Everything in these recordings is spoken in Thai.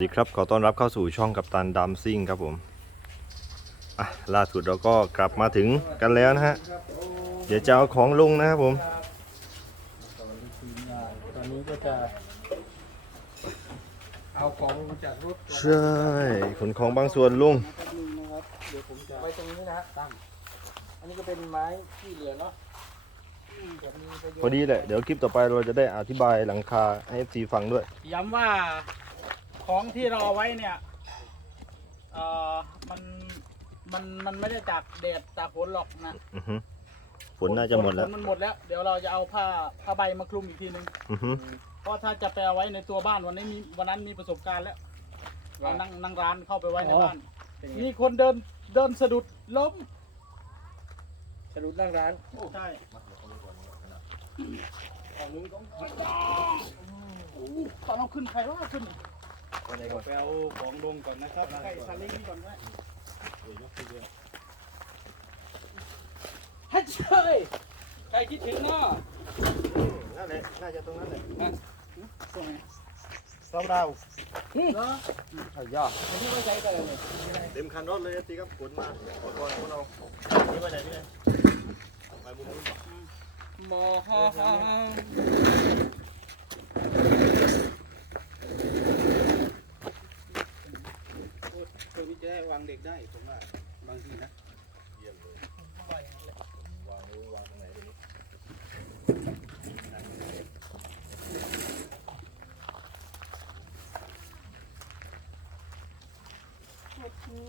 สวัสดีครับขอต้อนรับเข้าสู่ช่องกัปตันดัมซิ่งครับผมอะล่าสุดเราก็กลับมาถึงกันแล้วนะฮะ เดี๋ยวจะเอาของลงนะครับผม ตอนนี้ก็จะเอาของลงจากรถก่อนใช่ขนของบางส่วนลงแป๊บนึงนะครับเดี๋ยวผมจะไว้ตรงนี้นะฮะตั้งอันนี้ก็เป็นไม้ที่เหลือเนาะอืมแบบนี้ประโยชน์พอดีแหละเดี๋ยวคลิปต่อไปเราจะได้อธิบายหลังคาให้ FC ฟังด้วย ย้ำว่า ของที่เราเอาไว้เนี่ยเอ่อมันมันมันไม่ได้จากแดดจากฝนหรอกนะอือฮึฝนน่าจะหมดแล้ว ฝนมันหมดแล้ว เดี๋ยวเราจะเอาผ้าผ้าใบมาคลุมอีกทีหนึงอือฮึเพราะถ้าจะไปเอาไว้ในตัวบ้านวันนี้มีวันนั้นมีประสบการณ์แล้วเรานั่งนั่งร้านเข้าไปไว้ในบ้าน เป็นไงมีคนเดินเดินสะดุดล้มสรุปนั่งร้านใช่โอ้โหตอนเอาขึ้นใครว่าขึ้น ไปเอาของลงก่อนนะครับใกล้ซาเล้งนี่ก่อนก็ได้เฮ้ยเชยใครคิดถึงเนาะนั่นแหละ น่าจะตรงนั้นแหละตรงไหนเสาดาวเนาะเอาย่ออันนี้ไม่ใช้กันเลยเต็มคันรถเลย FC ครับขนมาขนก่อนขนเอานี่มาไหนนี่ไหนไปมุมนู้นมอฮาฮาตัวนี้จะได้วางเด็กได้ผมว่าบางทีนะเยี่ยมเลยวางรู้วางตรงไหนตรงนี้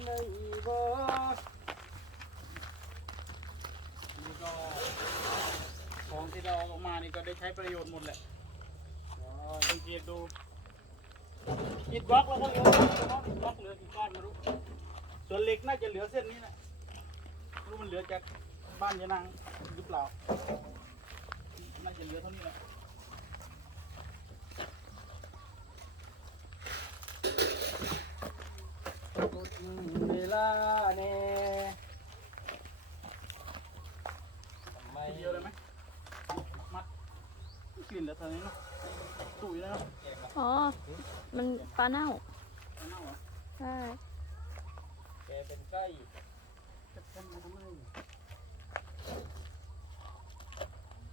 ในบ่นี่ก็ของที่เราเอามานี่ก็ได้ใช้ประโยชน์หมดแหละสังเกตดูอิดบล็อกแล้วก็เหลือเนาะอิดบล็อกเหลือกี่ก้อนไม่รู้ ส่วนเหล็กน่าจะเหลือเส้นนี้นะไม่รู้มันเหลือจากบ้านยานางหรือเปล่า น่าจะเหลือเท่านี้แหละเวลาเน่ทำไมทีเดียวเลยไหมมัดกลิ่นแล้วตอนนี้เนาะตุ๋ยแล้วเนาะอ๋อ มันปลาเน่าเอาเน่าเหรอใช่แก เป็นใกล้จะทำมาทำไม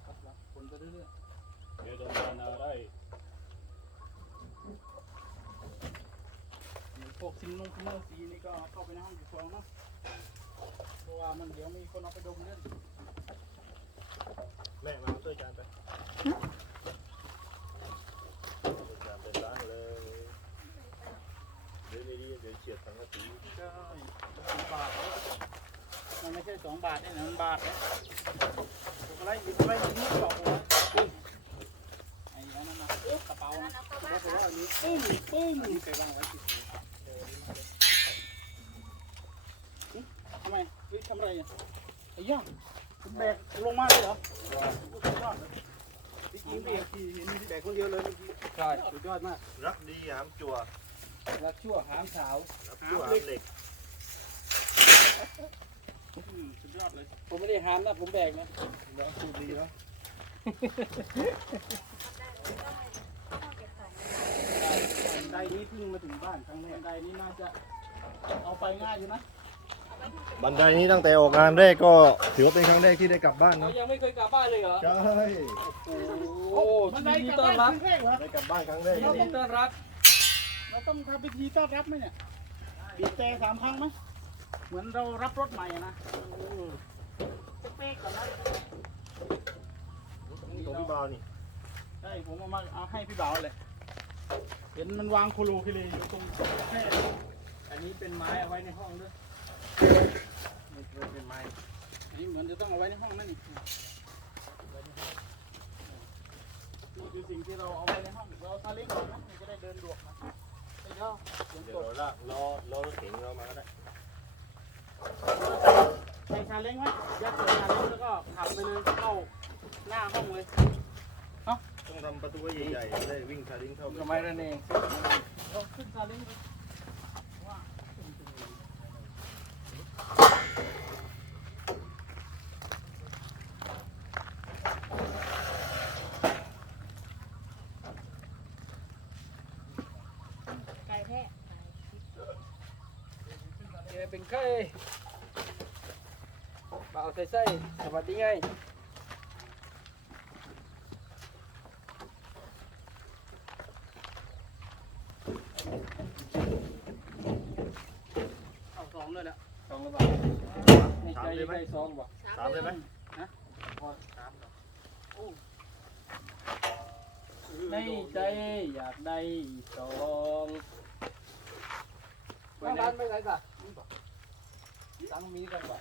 ครับแล้วคนไปเรื่อยเดี๋ยวจะทานอะไรๆเดี๋ยวพวกซิมนุ่งซิมเนอร์สีนี่ก็เข้าไปในห้องอยู่ฟองเนาะเพราะว่ามันเดี๋ยวมีคนเอาไปดมเล่น แม่มาช่วยจานไปช่วยจานไปล้างเลยเดี๋ยวไม่ดีเดี๋ยวเฉียดสังกะสี ใช่สิบบาทเลยมันไม่ใช่สองบาทนี่นะมันบาทเลยถูกอะไรถูกอะไรถูกนี่บอกหัวปึ้งไอ้นั่นนะกระเป๋านะแล้วก็ว่าอันนี้ปึ้งปึ้งไปวางไว้ที่ทำไมทำอะไรอะไอ้ย่าแบกลงมาเลยเหรอสุดยอดเลยจริงๆพี่ที่เห็นแบกคนเดียวเลยเมื่อกี้ใช่สุดยอดมาก รักดีหามจั่วรักชั่วหามสาวรักจั่วหามเหล็ก สุดยอดเลยผมไม่ได้หามนะ ผมแบกนะรักสูตรดีเนาะบันไดนี้เพิ่งมาถึงบ้านครั้งแรกบันไดนี้น่าจะเอาไปง่ายอยู่นะบันไดนี้ตั้งแต่ออกงานแรกก็ถือว่าเป็นครั้งแรกที่ได้กลับบ้านเรานะยังไม่เคยกลับบ้านเลยเหรอ ใช่โอ้บันยิไดนดีกลับต้อนบ้านรับครั้งแรกเหรอได้กลับบ้านครั้งแรกยินดีต้อนรับ เราต้องทำพิธีต้อนรับไหมเนี่ยบีบแต่สามครั้งไหม เหมือนเรารับรถใหม่อะนะเป๊กๆก่อนนะของพี่บาวนี่ใช่ผมเอามาเอาให้พี่บ่าวเลย เห็นมันวางโคโลคิเลอยู่ตรงแค่อันนี้เป็นไม้เอาไว้ในห้องด้วยนี่เป็นไม้อันนี้เหมือนจะต้องเอาไว้ในห้องนั่นนี่นี่คือสิ่งที่เราเอาไว้ในห้องเราซาเล้งก่อนะมันจะได้เดินดวกนะไอ้เจ้าเสียงเดี๋ยวราลากล้อล้อรถเข็นเรามาก็ได้ ใส่ซาเล้งไหมยัดใส่ซาเล้งแล้วก็ขับไปเลยเข้าหน้าห้องเลยต้องทำประตูไว้ใหญ่ๆจะได้วิ่งคาริงเข้าทำไมนั่นเองเราขึ้นซาเล้งไปว่า ไก่แท้ เป็นไข้มาเอาใส่ไส้สวัสดีไงเอาสองเลยแหละสองกระบาในใจยังได้สองบ่ตามเลยไหมพอสามดอกในใจอยากได้สองตั้งร้านไปไหนก่ะ ตั้งมีกันบ่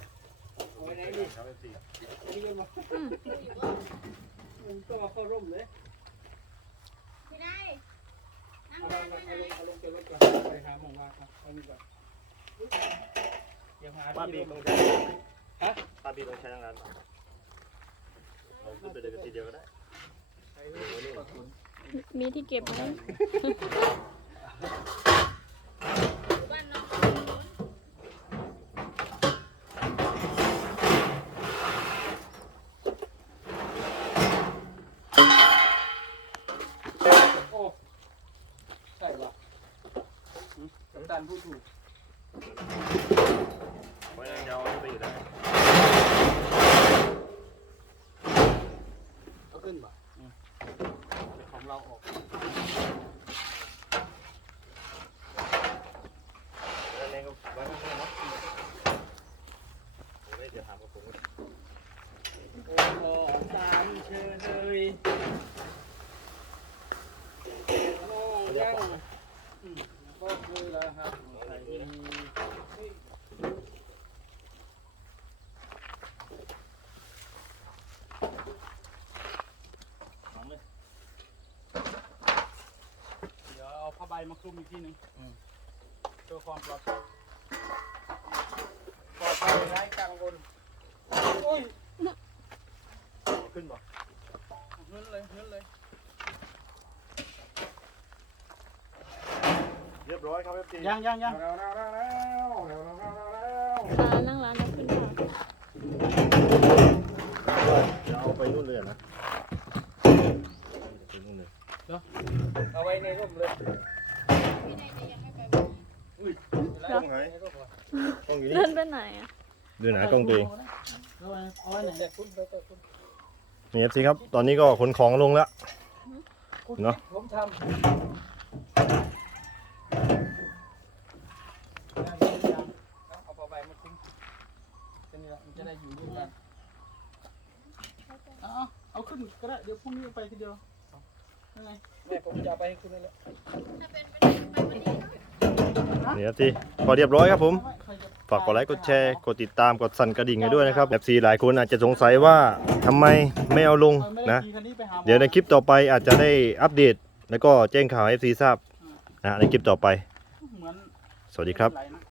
เอาไว้ไหนดิมีกันบ่มันต้องเอาเข้าร่มเลยไม่ได้นั่งเอาลงนั่งเอาได้ลงเอาลงจากรถก่อนไปหาหมองว่าครับเอานี่ก่อนเดี๋ยวหาป้าที่บีลตรงงใช้ฮะป้าบีตรงใช้ทางร้านเราขึ้นไปเลยกันทีเดียวก็ได้ มีที่เก็บไหม บ้านน้อง โอ้ใช่ป่ะ กัปตันพูดถูกเพราะฉะนั้นเดี๋ยวเอาไปอยู่ได้เอาขึ้นป่ะเป็นของเราออกแล้วเนี่ยก็ไว้ข้างๆเนาะเดี๋ยวถามกับผมก็ได้โอ้โหตามเชยเลยโอ้ยังอืม ก็คือแล้วครับใส่ดีถามเลยเดี๋ยวเอาผ้าใบมาคลุมอีกทีหนึ่งเพื่อความปลอดภัยปลอดภัยไร้กังวลโอ้ยเอาขึ้นป่ะเฮือนเลยเฮือนเลย ร้อยครับเอฟซียังยังยังแร้านนั่งร้านแล้วขึ้นค่ะจะเอาไปนู่นเลยนะไปนู่นเลยเนาะเอาไว้ในร่มเลยเล่นไปไหนอะเดินหากองตัวเองนี่เอฟซีครับ ตอนนี้ก็ขนของลงแล้วเนาะ อยู่ด้วยกันเอาเอาขึ้นก็ได้เดี๋ยวพรุ่งนี้ไปทีเดียวยังไงแม่ผมจะเอาไปให้คุณนั่นแหละถ้าเป็นไปได้ไปวันนี้เนาะนี่เอฟซีพอเรียบร้อยครับผมไม่ใครจะ ฝากกดไลค์ กดแชร์ กดติดตาม กดสั่นกระดิ่งให้ด้วยนะครับ FC หลายคนอาจจะสงสัยว่าทำไมไม่เอาลงเอาไม่ได้นะ ขี่คันนี้ไปหาหมอเดี๋ยวในคลิปต่อไปอาจจะได้อัปเดต แล้วก็แจ้งข่าวให้ FC ทราบนะในคลิปต่อไป เหมือนสวัสดีครับ ไหลนะ